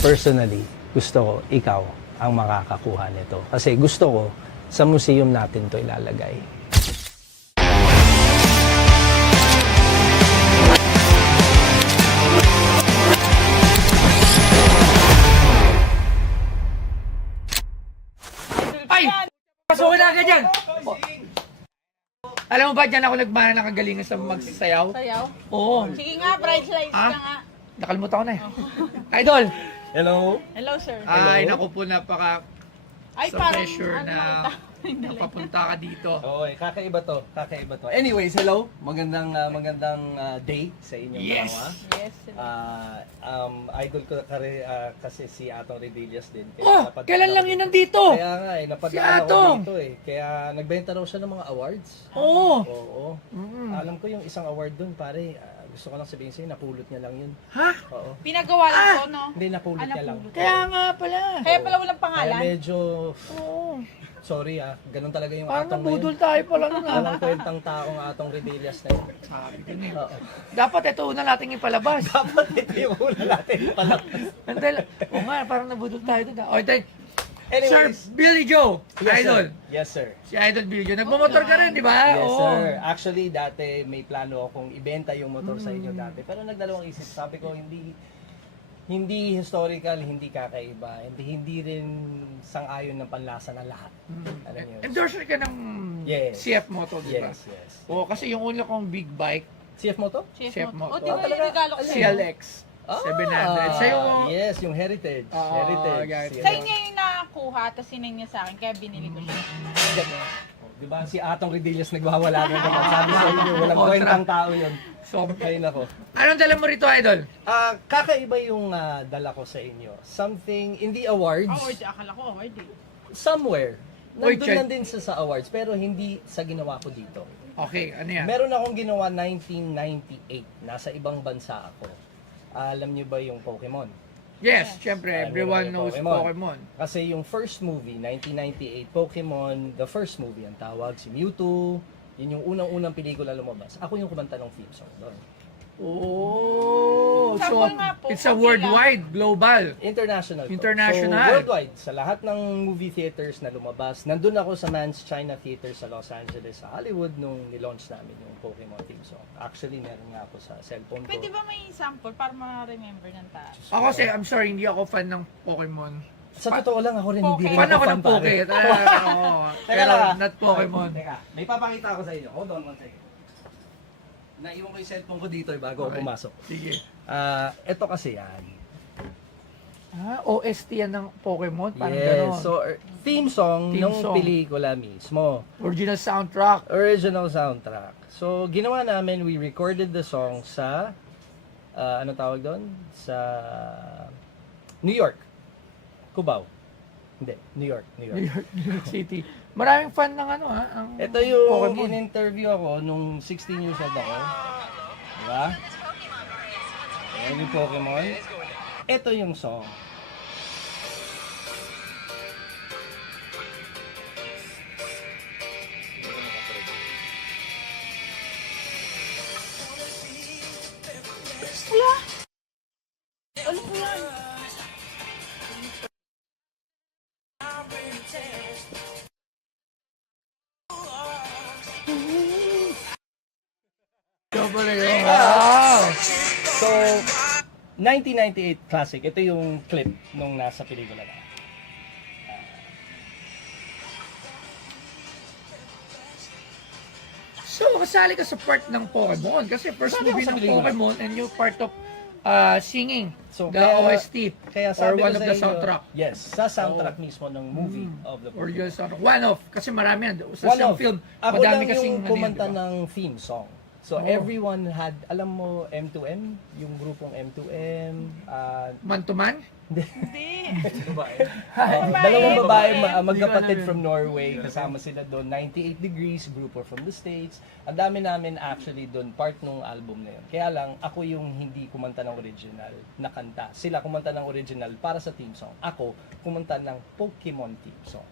personally, gusto ko ikaw ang makakakuha nito. Kasi gusto ko sa museum natin to ilalagay. Ay! Pasukin na agad yan! Alam mo ba, dyan ako nagmana ng kagalingan sa magsasayaw? Sayaw? Oo. Sige nga, bright lights Ah? ka nga. Nakalimutan ko na eh. Idol! Hello? Hello, sir. Ay, naku po, napaka Ay, sa parang, pressure na Hindi. napapunta ka dito. Okay, kakaiba to. Kakaiba to. Anyways, hello. Magandang day sa inyong Yes. dalawa. Yes, sir. Idol ko kasi si Atong Redillas din. Oh, kailan lang yun nandito? Kaya nga napadaan Si ako Atong. dito Kaya nagbenta raw siya ng mga awards. Oo. Oo. Alam ko yung isang award doon, pare. Gusto ko lang sabihin sa'yo, napulot niya lang yun. Ha? Oo. Pinagawa lang ko, no? Hindi, napulot niya lang. napulot. Kaya nga pala. Kaya pala walang Kaya pangalan. medyo, Oo. sorry ganun talaga yung Parang Atong nabudol ngayon. tayo pala nun ah. Walang kwentang taong Atong Redillas na yun. Sabi ko na eh. Oo. Dapat ito una nating ipalabas. Dapat ito yung una natin pala. Oo nga, parang nabudol tayo doon. O, ito. Sir Anyways, Billy Joe, yes, Idol. Sir. Yes, sir. Si Idol Billy Joe. Nagmamotor ka rin, di ba? Yes, Oo. sir. Actually, dati may plano akong ibenta yung motor sa inyo dati. Pero nagdalawang isip. Sabi ko, hindi historical, hindi kakaiba. Hindi rin sang-ayon ng panlasa na lahat. Alam niyo? Endorser ka ng Yes. CF Moto, di ba? Yes, yes. Oo, kasi yung una kong big bike, CF Moto? Chef mo. O, di ba talaga? yung regalo ko sa'yo? CLX 700. Sa'yo, Yes, yung Heritage. Heritage. yeah. CLX. Sa inyo yung nakakuha, tapos sinay niya sa akin, kaya binili ko siya. Di ba si Atong Redillas nagwawala ng kapag sabi sa inyo, walang Kontra. kwentang tao yun. so, Ay nako. anong dala mo rito, Idol? Kakaiba yung dala ko sa inyo. Something in the awards, Akala ko award eh. somewhere. Wait, Nandun check. lang din sa awards, pero hindi sa ginawa ko dito. Okay, ano yan? Meron akong ginawa 1998. Nasa ibang bansa ako. Alam niyo ba yung Pokemon? Yes, syempre, Alam everyone niyo ba yung knows Pokemon? Pokemon. Kasi yung first movie, 1998, Pokemon, the first movie ang tawag, si Mewtwo, yun yung unang-unang pelikula lumabas. Ako yung kumanta ng theme song doon. Oh, so Sample nga po, it's a okay worldwide, global. International. to. International. So, worldwide. Sa lahat ng movie theaters na lumabas, nandun ako sa Mann's China Theater sa Los Angeles, sa Hollywood, nung nilaunch namin yung Pokemon theme song. Actually, meron nga ako sa cellphone ko. Pwede ba may sample para ma-remember ng tao? Ako kasi, I'm sorry, hindi ako fan ng Pokemon. Sa totoo lang, ako rin hindi rin Fan ako ng pare. Poke. Oo, Teka pero lang, not Pokemon. Teka, may papakita ako sa inyo. Hold on one second. Naiwan ko yung cellphone ko dito bago ako Okay. pumasok. Sige. Ito kasi yan. OST yan ng Pokemon? Parang Yes, gano'n. so theme song Theme ng song. pelikula mismo. Original soundtrack. Original soundtrack. So, ginawa namin, we recorded the song sa, ano tawag doon? Sa New York. Cubao. Hindi, New York. New York City. Maraming fan ng ano ha? Ang Ito yung Pokemon. in-interview ako nung 16 years old ako. Diba? Ayan yung Pokemon. Ito yung song. Ano po yan? Wow! So, 1998 classic. Ito yung clip nung nasa pelikula na. So, kasali ka sa part ng Pokemon. Kasi first Kasali ako movie sa ng pelikula. Pokemon and you're part of singing So, the OST Kaya or sabi one ko of sa the inyo, soundtrack. Yes, sa soundtrack mismo ng movie of the Or Pokemon. yung soundtrack. One of. Kasi marami yan. Sa One isang of. film, Ako madami lang kasing yung kumanta diba? ng theme song. So everyone had, alam mo M2M? Yung grupong M2M? Man to man? Hindi. Dalawang babae magkapatid Hindi ko alam from Norway. Kasama sila doon. 98 Degrees, group from the States. Ang dami namin actually doon, part nung album na yun. Kaya lang, ako yung hindi kumanta ng original na kanta. Sila kumanta ng original para sa theme song. Ako, kumanta ng Pokemon theme song.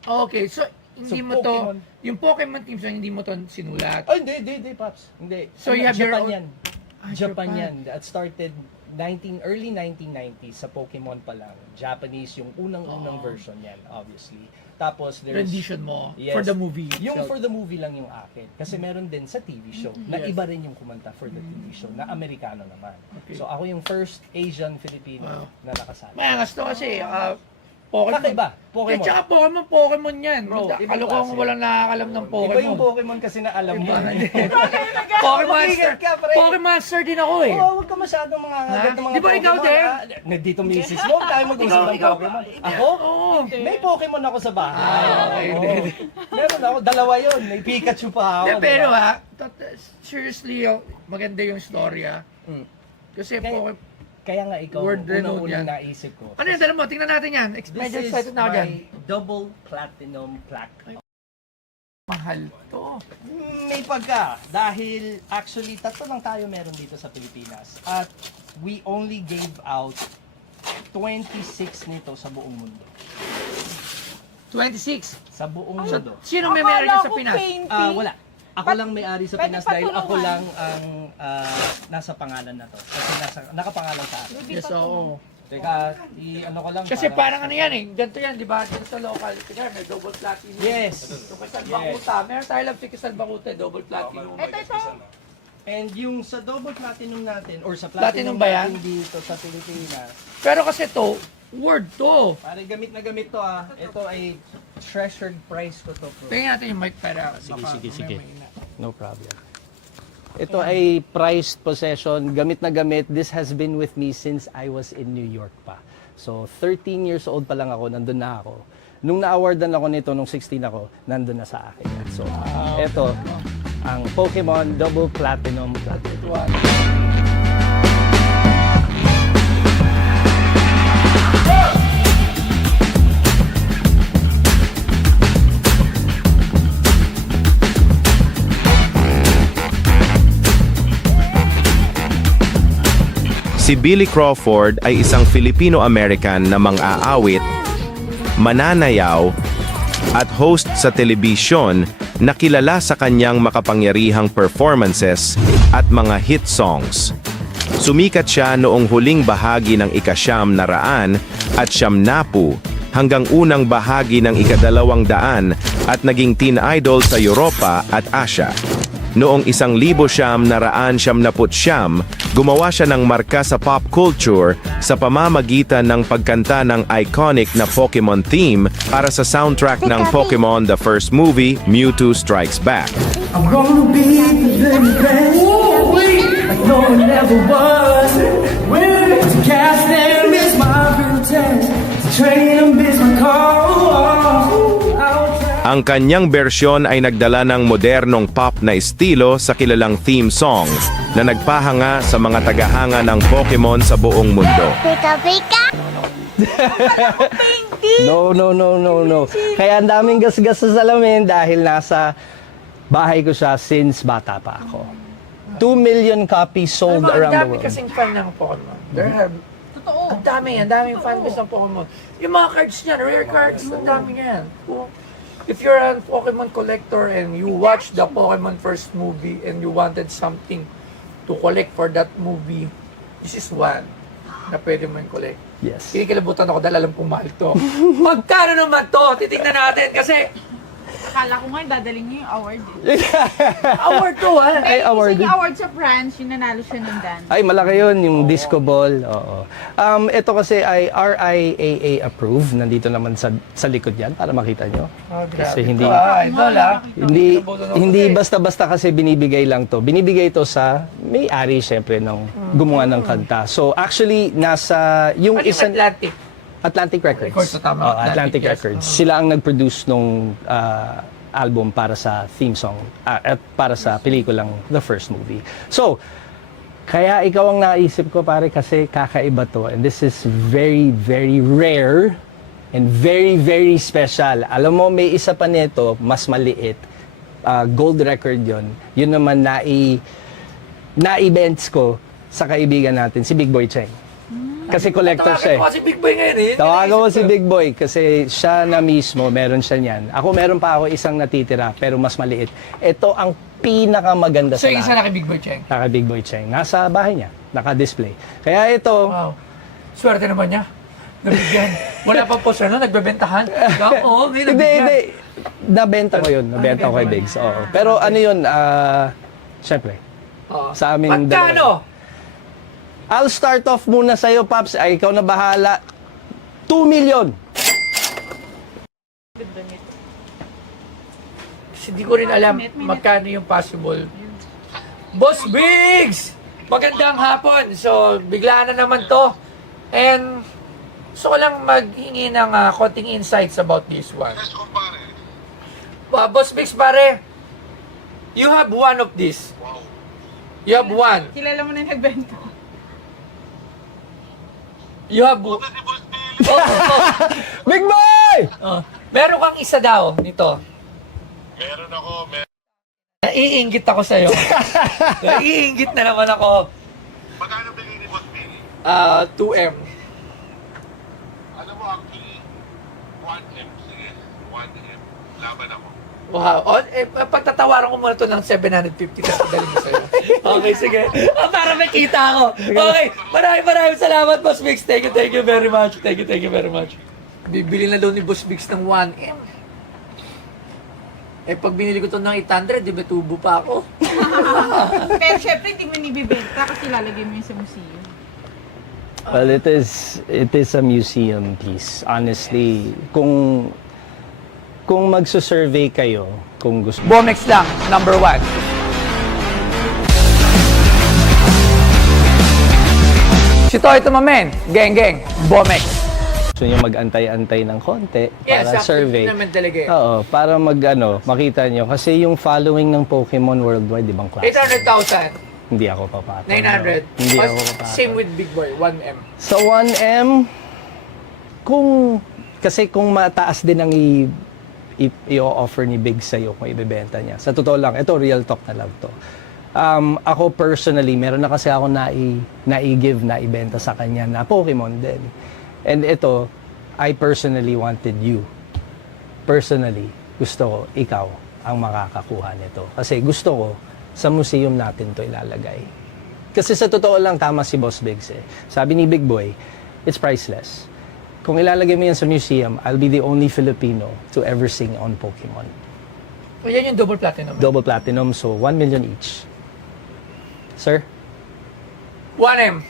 Okay, so hindi So, mo to, Pokemon. yung Pokemon team song, hindi mo to sinulat. Ay, hindi, Paps. Hindi. So, you have your Japan own- yan. Ah, Japan Japan. yan. That started early 1990s, sa Pokemon pa lang. Japanese yung unang-unang version yan, obviously. Tapos there's... Rendition mo Yes. for the movie. Yung itself. for the movie lang yung akin. Kasi meron din sa TV show na Yes. iba rin yung kumanta for the TV show na Amerikano naman. Okay. So ako yung first Asian Filipino Wow. na nakasali. Mayangas to kasi, Pokemon. Kakaiba, Eh, Pokemon. tsaka Pokemon yan. Bro, ibang Kalokohan klase. walang nakakalam ng Pokemon. Iba yung Pokemon kasi na alam mo. Pokemonster. Mag-ingat ka, pre. Pokemonster din ako eh. Oo, huwag ka masyadong mga Ha? agad ng mga Di ba ikaw Pokemon, din? ah. Nandito misis mo, tayo mag-usap ng Ikaw, Pokemon. ikaw. Ako? Oo. May Pokemon ako sa bahay. okay, Oo. hindi. Meron ako, dalawa yun. May Pikachu pa ako. Hindi, pero diba? seriously, maganda yung storya. Mm. Kasi Kaya- Kaya nga ikaw, Word renowned yan. unang naisip ko. ano yan, dala mo? Tingnan natin yan. Medyo This is excited na ako dyan. my double platinum plaque. Mahal to. May pagka. Dahil actually, tatlo lang tayo meron dito sa Pilipinas. At we only gave out 26 nito sa buong mundo. 26. Sa buong So, mundo. sino may meron dyan sa Pinas? Wala. Ako lang may-ari sa Pwede Pinas dahil ako patulungan. lang ang nasa pangalan na to. Kasi nakapangalan sa akin. Yes, oo. Teka, ano ko lang. Kasi parang ano yan eh, ganito yan, di ba? Dito sa local, kaya may double platinum. Yes. So, Crystal Bakuta, meron tayo lang si Crystal Bakuta, double platinum. Ito. And yung sa double platinum natin, or sa Platinum platinum, ba yan? natin dito sa Pilipinas, Pero kasi to, word to. pare gamit na gamit to ah. Ito ay treasured price ko to. Bro. Tingnan natin yung mic para. Sige. No problem. Ito ay prized possession, gamit na gamit. This has been with me since I was in New York pa. So 13 years old pa lang ako, nandun na ako. Nung na-awardan ako nito, nung 16 ako, nandun na sa akin. So, ito, ang Pokemon Double Platinum Platinum. Si Billy Crawford ay isang Filipino-American na mang-aawit, mananayaw, at host sa telebisyon na kilala sa kanyang makapangyarihang performances at mga hit songs. Sumikat siya noong huling bahagi ng ika-siyam na raan at siyam napu hanggang unang bahagi ng ika-200 at naging teen idol sa Europa at Asia. Noong 1979, gumawa siya ng marka sa pop culture sa pamamagitan ng pagkanta ng iconic na Pokemon theme para sa soundtrack ng Pokemon The First Movie, Mewtwo Strikes Back. I'm gonna be the very best, like no one ever was. To catch them is my real test, to train them is my call. Ang kanyang bersyon ay nagdala ng modernong pop na estilo sa kilalang theme song na nagpahanga sa mga tagahanga ng Pokemon sa buong mundo. No. Kaya ang daming gasgas sa salamin dahil nasa bahay ko siya since bata pa ako. 2 million copies sold Ang around the dami world. kasing fan ng Pokemon. There have, Totoo. ang daming fan base ng Pokemon. Yung mga cards niyan, rare cards, ang dami niyan. If you're a Pokemon collector and you watched the Pokemon first movie and you wanted something to collect for that movie, this is one na pwede mo yung collect. Yes. Kinikilabutan ako dahil alam kong mahal to. Magkano naman to? Titignan natin kasi Akala ko nga dadaling niyo yung award. award to ha. Ay, award. Yung award sa France, yung nanalo siya ng dance. Ay, malaki yun, yung disco ball. Oo. Ito kasi ay RIAA approved. Nandito naman sa likod yan para makita nyo. Kasi hindi Idol ha. hindi basta-basta kasi binibigay lang to. Binibigay to sa may-ari syempre ng gumawa ng kanta. So actually nasa yung Ano yung isang Atlantic? Atlantic Records. Records, so tama, Oo, Atlantic, Atlantic yes. Records. Sila ang nag-produce nung album para sa theme song at para sa pelikulang The First Movie. So, kaya ikaw ang naisip ko pare kasi kakaiba to and this is very, very rare and very, very special. Alam mo, may isa pa nito, mas maliit. Gold record yon. Yun naman na-events ko sa kaibigan natin, si Big Boy Cheng. Kasi collector siya eh. Tawagan mo kasi Big Boy ngayon eh. Tawagan mo si Big Boy kasi siya na mismo, meron siya niyan. Ako meron pa ako isang natitira pero mas maliit. Ito ang pinakamaganda So, sa yung isa lahat. na kay Big Boy Cheng. Naka Big Boy Cheng. Nasa bahay niya. Naka-display. Kaya ito, Wow. Swerte naman niya. Nabigyan. Wala pa po sir, no? Nagbebentahan. Oo, may hindi, nabigyan. hindi. Nabenta ko yun. Nabenta ko kay Biggs. Oo. Pero ano yun, syempre, Oo. sa aming Magkano? I'll start off muna sa'yo, Paps. Ay, ikaw na bahala. 2 million. Hindi ko rin alam magkano yung possible. Boss Biggs! Magandang hapon. So, biglaan na naman to. And, gusto ko lang maghingi ng konting insights about this one. Boss Biggs, pare, you have one of this. You have one. Kilala mo na yung nagbenta. You have... Big Boy! Meron kang isa daw nito. Meron ako, Naiinggit ako sa'yo. Naiinggit na naman ako. magkano bili ni Boss Billy? 2M. Alam mo, actually, 1M. Sige, 1M. Laban ako. Wow. Pagtatawaran ko muna to ng 750 kasi dali mo sa'yo. Okay, sige. Para makita ako. Okay. Maraming salamat, Boss Biggs. Thank you very much. Thank you very much. Bibili na daw ni Boss Biggs ng 1M. Pag binili ko to ng 800, di ba tubo pa ako? Pero syempre, hindi mo nibibenta kasi lalagay mo yun sa museum. Well, it is a museum piece. Honestly, kung magsusurvey kayo, kung gusto Bomex lang, number 1. Si Toy Tumamen, geng, Bomex. nyo mag-antay-antay ng konti para survey. naman talaga eh. Oo, para makita nyo. Kasi yung following ng Pokemon worldwide, ibang klase. 800,000, Hindi ako papatol. 900. Hindi ako papatol. Same with Big Boy, 1M. Sa 1M, kung mataas din ang i-offer ni Big sa'yo kung ibebenta niya. Sa totoo lang, ito real talk na lang to. Ako personally, meron na kasi ako na-i-give, na-ibenta sa kanya na Pokemon din. And ito, I personally wanted you. Personally, gusto ko, ikaw ang makakakuha nito. Kasi gusto ko, sa museum natin to ilalagay. Kasi sa totoo lang, tama si Boss Biggs eh. Sabi ni Big Boy, it's priceless. Kung ilalagay mo yan sa museum, I'll be the only Filipino to ever sing on Pokemon. O yan yung double platinum. Double platinum, so 1 million each. Sir? 1M.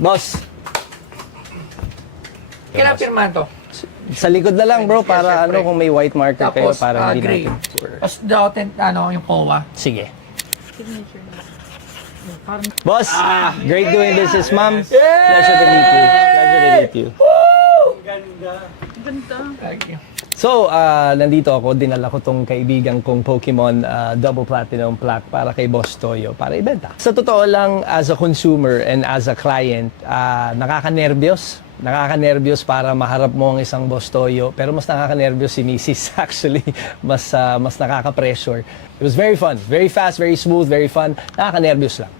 Boss, Kailan pirmahan to? sa likod na lang bro, para Siyempre. kung may white marker kayo, Tapos, para hindi gray. natin tour. Tapos the authentic, yung COA. Sige. Signature na. Boss, great doing business, ma'am. Pleasure to meet you. Pleasure to meet you. Ganda. Thank you. So, nandito ako, dinala ko tong kaibigan kong Pokemon Double Platinum Plaque para kay Boss Toyo, para ibenta. Sa totoo lang, as a consumer and as a client, nakakanerbiyos. Nakakanerbiyos para maharap mo ang isang Boss Toyo, pero mas nakakanerbiyos si Mrs. actually. Mas nakaka-pressure. It was very fun. Very fast, very smooth, very fun. Nakakanerbiyos lang.